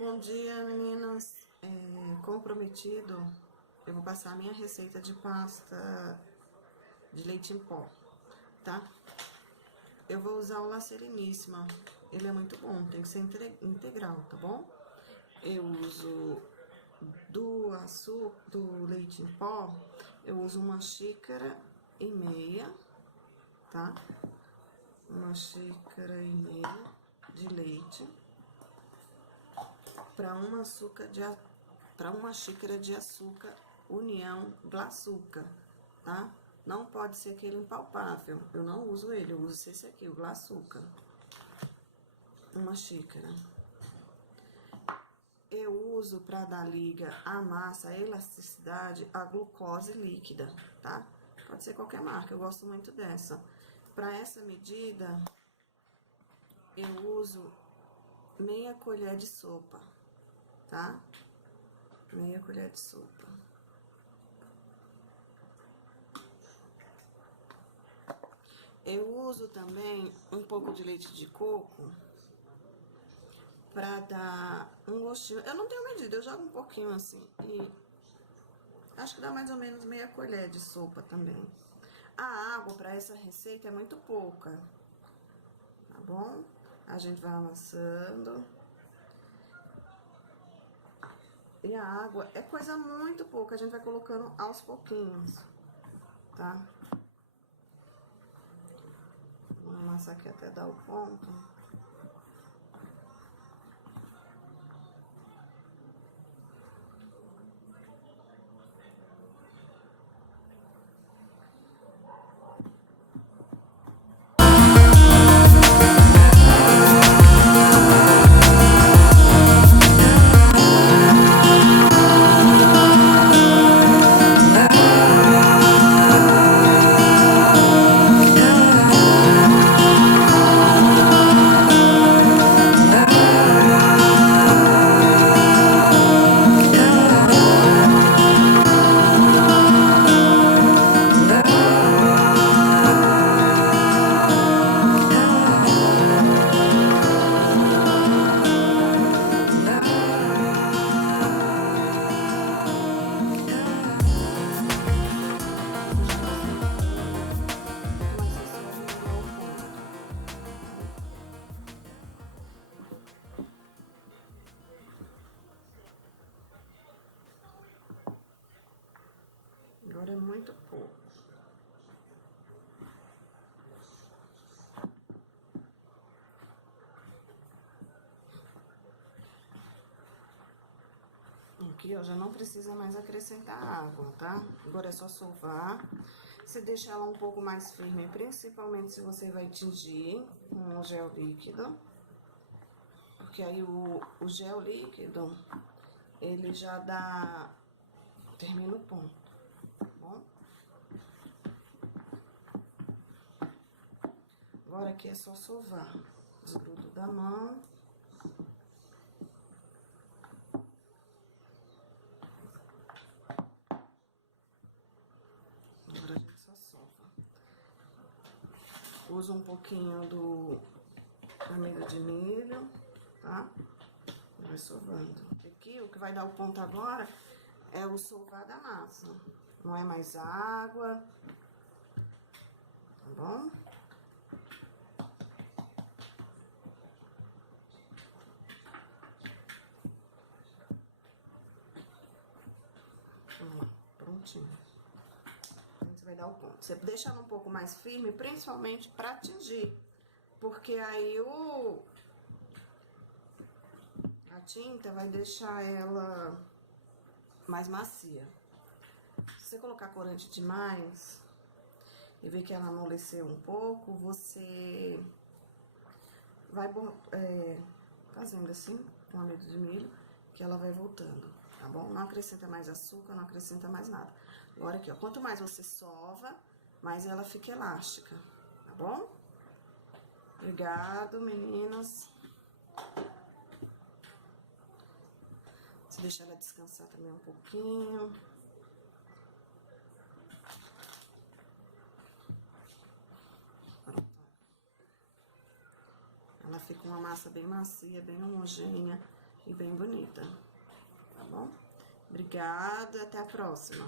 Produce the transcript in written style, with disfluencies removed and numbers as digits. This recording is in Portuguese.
Bom dia, meninas. Como prometido, eu vou passar a minha receita de pasta de leite em pó, tá? Eu vou usar o La Sereníssima. Ele é muito bom, tem que ser integral, tá bom? Eu uso do leite em pó, eu uso 1,5 xícaras, tá? 1,5 xícaras de leite para 1 xícara de açúcar União Glaçuca, tá? Não pode ser aquele impalpável, eu não uso ele, eu uso esse aqui, o Glaçuca. 1 xícara. Eu uso para dar liga à massa, a elasticidade, a glucose líquida, tá? Pode ser qualquer marca, eu gosto muito dessa. Para essa medida, eu uso meia colher de sopa, tá? Meia colher de sopa. Eu uso também um pouco de leite de coco pra dar um gostinho. Eu não tenho medida, eu jogo um pouquinho assim e acho que dá mais ou menos meia colher de sopa também. A água para essa receita é muito pouca, tá bom? A gente vai amassando. E a água é coisa muito pouca, a gente vai colocando aos pouquinhos, tá? Vamos amassar aqui até dar o ponto. Agora é muito pouco. Aqui, ó, já não precisa mais acrescentar água, tá? Agora é só sovar. Você deixa ela um pouco mais firme, principalmente se você vai tingir com o gel líquido. Porque aí o gel líquido, ele já termina o ponto, tá bom? Agora aqui é só sovar. Desgrudo da mão. Agora a gente só sova. Uso um pouquinho do amido de milho, tá? Vai sovando. Aqui, o que vai dar o ponto agora é o sovar da massa. Não é mais água, tá bom? Prontinho. Você vai dar o ponto. Você deixa ela um pouco mais firme, principalmente pra tingir. Porque aí a tinta vai deixar ela mais macia. Se você colocar corante demais e ver que ela amoleceu um pouco, você vai fazendo assim, com amido de milho, que ela vai voltando, tá bom? Não acrescenta mais açúcar, não acrescenta mais nada. Agora aqui, ó, quanto mais você sova, mais ela fica elástica, tá bom? Obrigado, meninas. Você deixa ela descansar também um pouquinho. Ela fica uma massa bem macia, bem homogênea. e bem bonita, tá bom? Obrigada, até a próxima.